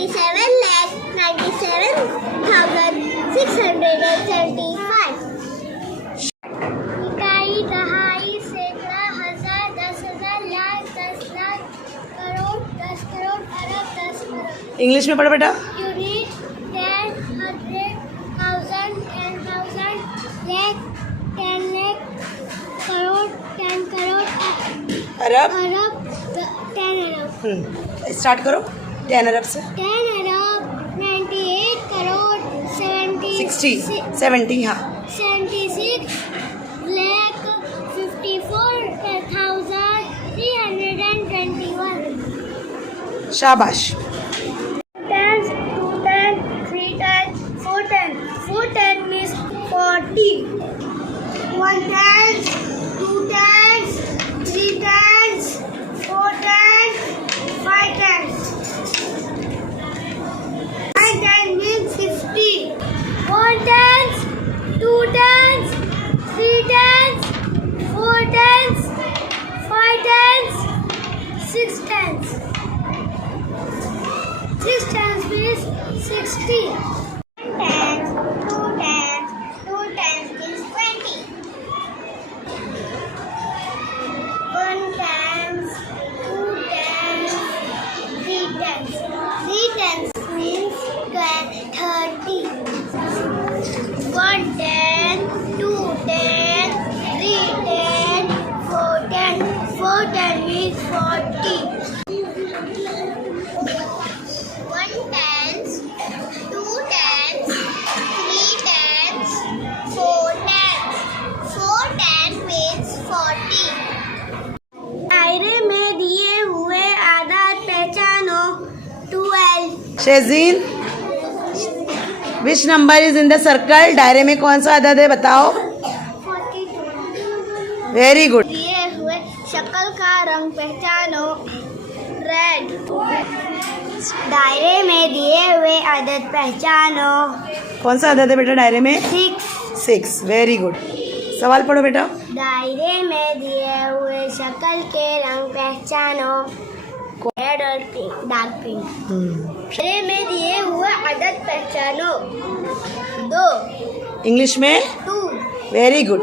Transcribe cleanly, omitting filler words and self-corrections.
47,97,675. इकाई, दहाई, सैकड़ा, हजार, 10,000, लाख, 10 लाख, करोड़, 10 करोड़, अरब, 10 अरब. इंग्लिश में पढ़ो बेटा. Unit, 10, 100, 1000, 10,000, lakh, 10 lakh, crore, 10 crore, अरब. अरब, 10 अरब. स्टार्ट करो 10 अरब से. 10 अरब, 98 करोड़, 60 70 हाँ. 76 lakh, 54,321. शाबाश. 10, 2 10, 3 10, 4 10. 4 10 means 40. 1 10, 2 10, 3 10, 4 10, 5 10. 9 10 means 50. 1 10, 2 10, 3 10, 4 10, 5 10, 6 10. 6 10 means 60. 1 10, 2 10, 2 10 is 20. 1 10, 2 10, 3 10. 3 10 means 30. 1 10, 2 10, 3 10, 4 10. 4 10 means 40. 1 tens, 2 tens, 3 tens, 4 tens. 4 10 means 40. दायरे में दिए हुए आधार पहचानो. 12. शेजीन, which number is in the circle? दायरे में कौन सा अदद है बताओ. 42. Very good. दिए हुए शक्ल का रंग पहचानो. रेड. दायरे में दिए हुए अदद पहचानो. कौन सा अदद है बेटा दायरे में? 6. 6. Very good. सवाल पढ़ो बेटा. दायरे में दिए हुए शक्ल के रंग पहचानो. रेड और पिंक, डार्क पिंक. दायरे में दिए हुए अदद पहचानो. 2. इंग्लिश में? 2. Very good.